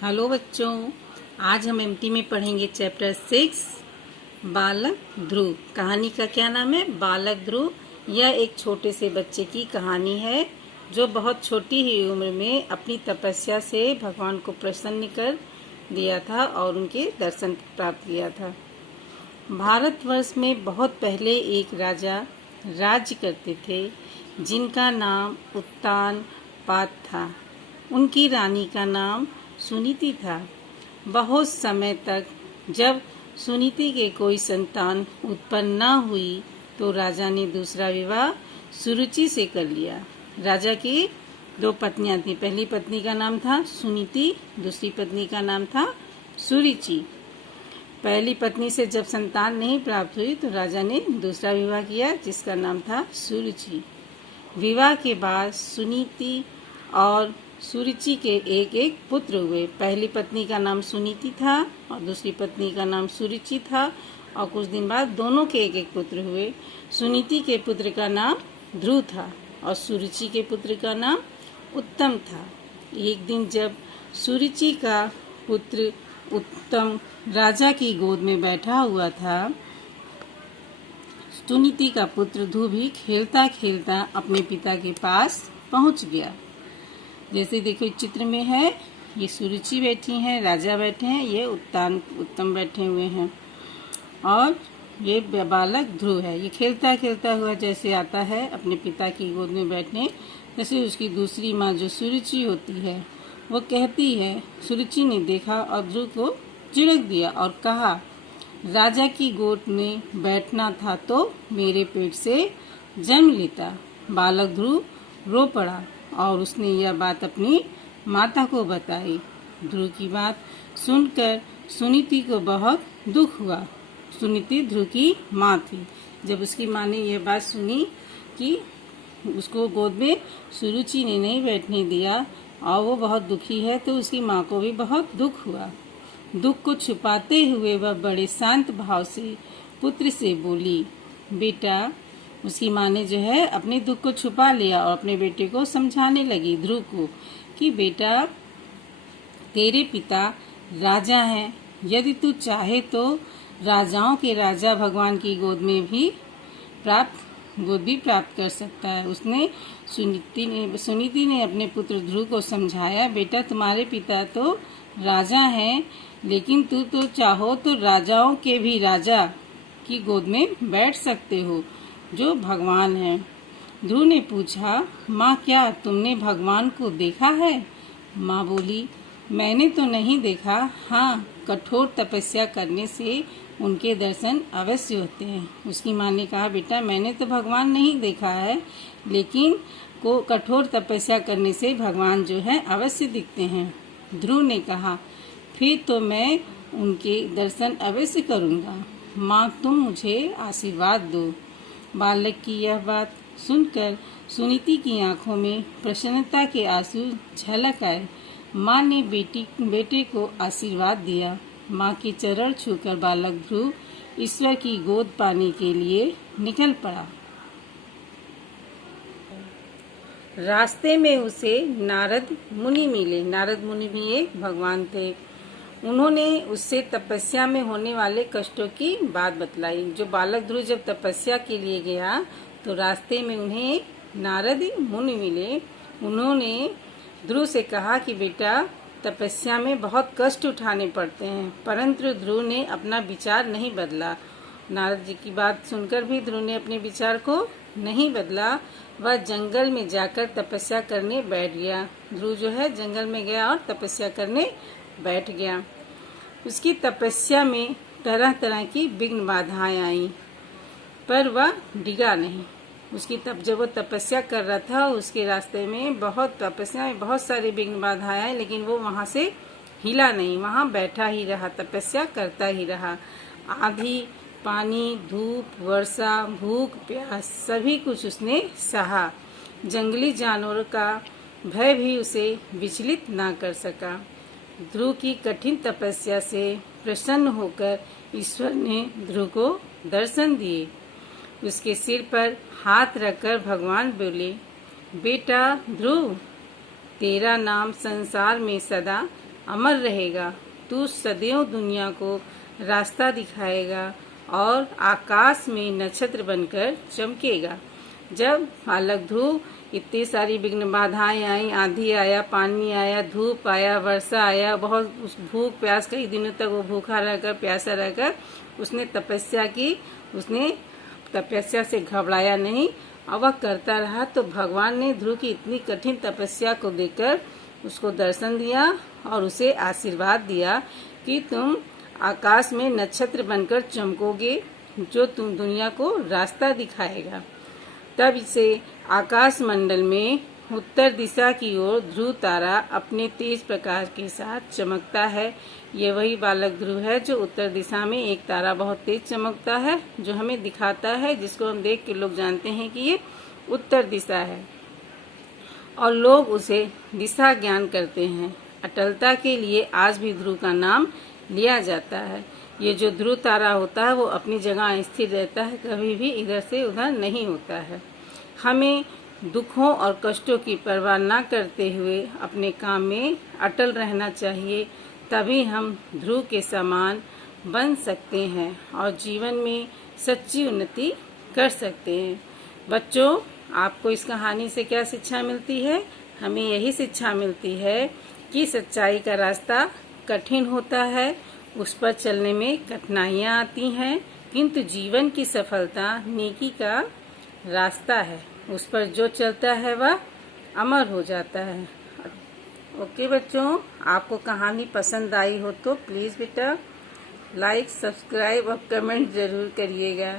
Hello बच्चों, आज हम एमटी में पढ़ेंगे चैप्टर 6 बालक ध्रुव। कहानी का क्या नाम है? बालक ध्रुव। यह एक छोटे से बच्चे की कहानी है जो बहुत छोटी ही उम्र में अपनी तपस्या से भगवान को प्रसन्न कर दिया था और उनके दर्शन प्राप्त किया था। भारतवर्ष में बहुत पहले एक राजा राज्य करते थे जिनका नाम उत्तान पाद था। उनकी रानी का नाम सुनीति था। बहुत समय तक जब सुनीति के कोई संतान उत्पन्न न हुई तो राजा ने दूसरा विवाह सुरुचि से कर लिया। राजा की दो पत्नियां थी। पहली पत्नी का नाम था सुनीति, दूसरी पत्नी का नाम था सुरुचि। पहली पत्नी से जब संतान नहीं प्राप्त हुई तो राजा ने दूसरा विवाह किया जिसका नाम था सुरुचि। विवाह के बाद सुनीति और सुरुचि के एक एक पुत्र हुए। पहली पत्नी का नाम सुनीति था और दूसरी पत्नी का नाम सुरुचि था और कुछ दिन बाद दोनों के एक एक पुत्र हुए। सुनीति के पुत्र का नाम ध्रुव था और सुरुचि के पुत्र का नाम उत्तम था। एक दिन जब सुरुचि का पुत्र उत्तम राजा की गोद में बैठा हुआ था, सुनीति का पुत्र ध्रुव भी खेलता खेलता अपने पिता के पास पहुंच गया। जैसे देखो चित्र में है, ये सुरुचि बैठी हैं, राजा बैठे हैं, ये उत्तम बैठे हुए हैं और ये बालक ध्रुव है। ये खेलता खेलता हुआ जैसे आता है अपने पिता की गोद में बैठने, जैसे उसकी दूसरी माँ जो सुरुचि होती है वो कहती है। सुरुचि ने देखा और ध्रुव को झिड़क दिया और कहा, राजा की गोद में बैठना था तो मेरे पेट से जन्म लेता। बालक ध्रुव रो पड़ा और उसने यह बात अपनी माता को बताई। ध्रुव की बात सुनकर सुनीति को बहुत दुख हुआ। सुनीति ध्रुव की माँ थी। जब उसकी माँ ने यह बात सुनी कि उसको गोद में सुरुचि ने नहीं बैठने दिया और वो बहुत दुखी है, तो उसकी माँ को भी बहुत दुख हुआ। दुख को छुपाते हुए वह बड़े शांत भाव से पुत्र से बोली, बेटा। उसकी माँ ने जो है अपने दुख को छुपा लिया और अपने बेटे को समझाने लगी ध्रुव को कि बेटा, तेरे पिता राजा हैं। यदि तू चाहे तो राजाओं के राजा भगवान की गोद भी प्राप्त कर सकता है। उसने सुनीति ने अपने पुत्र ध्रुव को समझाया, बेटा तुम्हारे पिता तो राजा हैं, लेकिन तू तो चाहो तो राजाओं के भी राजा की गोद में बैठ सकते हो जो भगवान है। ध्रुव ने पूछा, माँ क्या तुमने भगवान को देखा है? माँ बोली, मैंने तो नहीं देखा, हाँ कठोर तपस्या करने से उनके दर्शन अवश्य होते हैं। उसकी माँ ने कहा, बेटा मैंने तो भगवान नहीं देखा है, लेकिन कठोर तपस्या करने से भगवान जो है अवश्य दिखते हैं। ध्रुव ने कहा, फिर तो मैं उनके दर्शन अवश्य करूँगा। माँ तुम मुझे आशीर्वाद दो। बालक की यह बात सुनकर सुनीति की आंखों में प्रसन्नता के आंसू झलक आए। माँ ने बेटे को आशीर्वाद दिया। माँ के चरण छूकर बालक ध्रुव ईश्वर की गोद पाने के लिए निकल पड़ा। रास्ते में उसे नारद मुनि मिले। नारद मुनि भी एक भगवान थे। उन्होंने उससे तपस्या में होने वाले कष्टों की बात बतलाई। जो बालक ध्रुव जब तपस्या के लिए गया तो रास्ते में उन्हें नारद मुनि मिले। उन्होंने ध्रुव से कहा कि बेटा, तपस्या में बहुत कष्ट उठाने पड़ते हैं, परंतु ध्रुव ने अपना विचार नहीं बदला। नारद जी की बात सुनकर भी ध्रुव ने अपने विचार को नहीं बदला। वह जंगल में जाकर तपस्या करने बैठ गया। ध्रुव जो है जंगल में गया और तपस्या करने बैठ गया। उसकी तपस्या में तरह तरह की विघ्न बाधाएं आईं, पर वह डिगा नहीं। जब वो तपस्या कर रहा था, उसके रास्ते में तपस्या में बहुत सारी विघ्न बाधाएं आई, लेकिन वो वहां से हिला नहीं, वहां बैठा ही रहा, तपस्या करता ही रहा। आंधी, पानी, धूप, वर्षा, भूख, प्यास सभी कुछ उसने सहा। जंगली जानवरों का भय भी उसे विचलित ना कर सका। ध्रुव की कठिन तपस्या से प्रसन्न होकर ईश्वर ने ध्रुव को दर्शन दिए। उसके सिर पर हाथ रखकर भगवान बोले, बेटा ध्रुव, तेरा नाम संसार में सदा अमर रहेगा। तू सदैव दुनिया को रास्ता दिखाएगा और आकाश में नक्षत्र बनकर चमकेगा। जब बालक ध्रुव इतनी सारी विघ्न बाधाएं आई, आंधी आया, पानी आया, धूप आया, वर्षा आया, बहुत उस भूख प्यास कई दिनों तक वो भूखा रहकर प्यासा रहकर उसने तपस्या की। उसने तपस्या से घबराया नहीं और वह करता रहा। तो भगवान ने ध्रुव की इतनी कठिन तपस्या को देखकर उसको दर्शन दिया और उसे आशीर्वाद दिया कि तुम आकाश में नक्षत्र बनकर चमकोगे, जो तुम दुनिया को रास्ता दिखाएगा। तब से आकाश मंडल में उत्तर दिशा की ओर ध्रुव तारा अपने तेज प्रकाश के साथ चमकता है। ये वही बालक ध्रुव है जो उत्तर दिशा में एक तारा बहुत तेज चमकता है, जो हमें दिखाता है, जिसको हम देख के लोग जानते हैं कि ये उत्तर दिशा है और लोग उसे दिशा ज्ञान करते हैं। अटलता के लिए आज भी ध्रुव का नाम लिया जाता है। ये जो ध्रुव तारा होता है वो अपनी जगह स्थिर रहता है, कभी भी इधर से उधर नहीं होता है। हमें दुखों और कष्टों की परवाह न करते हुए अपने काम में अटल रहना चाहिए, तभी हम ध्रुव के समान बन सकते हैं और जीवन में सच्ची उन्नति कर सकते हैं। बच्चों, आपको इस कहानी से क्या शिक्षा मिलती है? हमें यही शिक्षा मिलती है कि सच्चाई का रास्ता कठिन होता है, उस पर चलने में कठिनाइयाँ आती हैं, किंतु जीवन की सफलता नेकी का रास्ता है। उस पर जो चलता है वह अमर हो जाता है। ओके बच्चों, आपको कहानी पसंद आई हो तो प्लीज़ बेटा लाइक, सब्सक्राइब और कमेंट ज़रूर करिएगा।